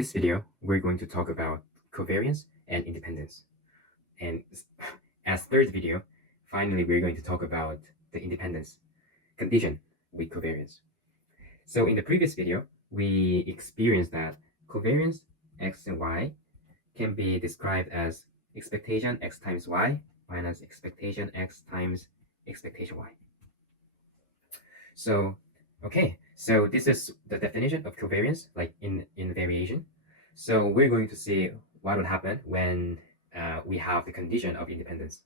This video, we're going to talk about covariance and independence. And as third video, finally, we're going to talk about the independence condition with covariance. So in the previous video, we experienced that covariance x and y can be described as expectation x times y minus expectation x times expectation y. So, okay, so this is the definition of covariance, like in variation. So we're going to see what would happen when we have the condition of independence.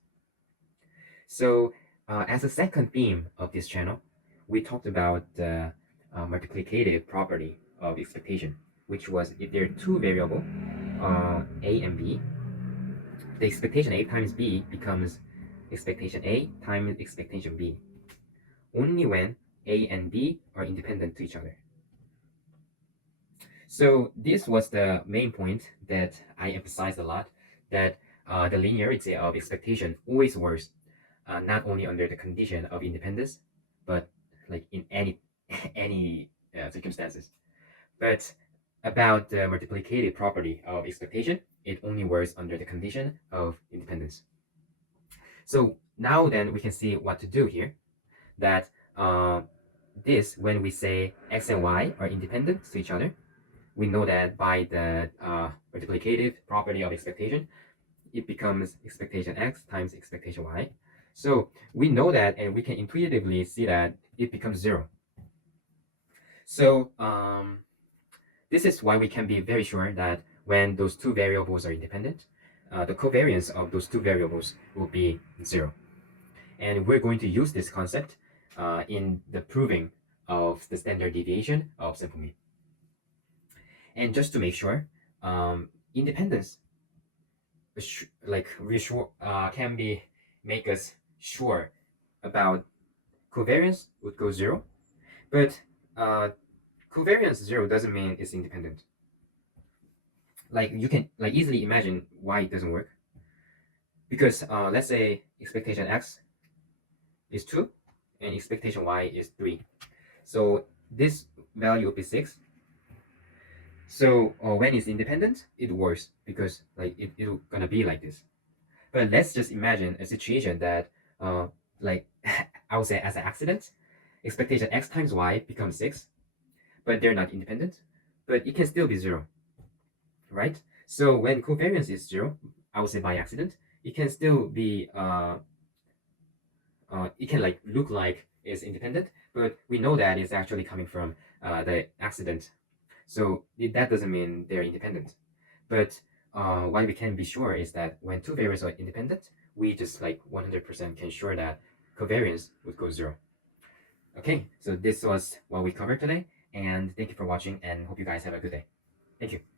So as a second theme of this channel, we talked about the multiplicative property of expectation, which was if there are two variables, a and b, the expectation a times b becomes expectation a times expectation b, only when a and b are independent to each other. So this was the main point that I emphasized a lot, that the linearity of expectation always works, not only under the condition of independence, but like in any any circumstances. But about the multiplicative property of expectation, it only works under the condition of independence. So now then we can see what to do here, that this, when we say x and y are independent to each other, we know that by the multiplicative property of expectation, it becomes expectation x times expectation y. So we know that, and we can intuitively see that it becomes 0. So this is why we can be very sure that when those two variables are independent, the covariance of those two variables will be 0. And we're going to use this concept in the proving of the standard deviation of simple mean. And just to make sure, independence reassure can be make us sure about covariance would go 0, but covariance 0 doesn't mean it's independent. Like you can easily imagine why it doesn't work, because let's say expectation x is 2 and expectation y is 3, so this value would be 6. So when it's independent, it works because it's gonna be like this. But let's just imagine a situation that like I would say as an accident, expectation x times y becomes 6, but they're not independent, but it can still be 0, right? So when covariance is 0, I would say by accident, it can still be it can look like it's independent, but we know that it's actually coming from the accident. So that doesn't mean they're independent. But what we can be sure is that when two variables are independent, we just 100% can sure that covariance would go 0. Okay, so this was what we covered today, and thank you for watching, and hope you guys have a good day. Thank you.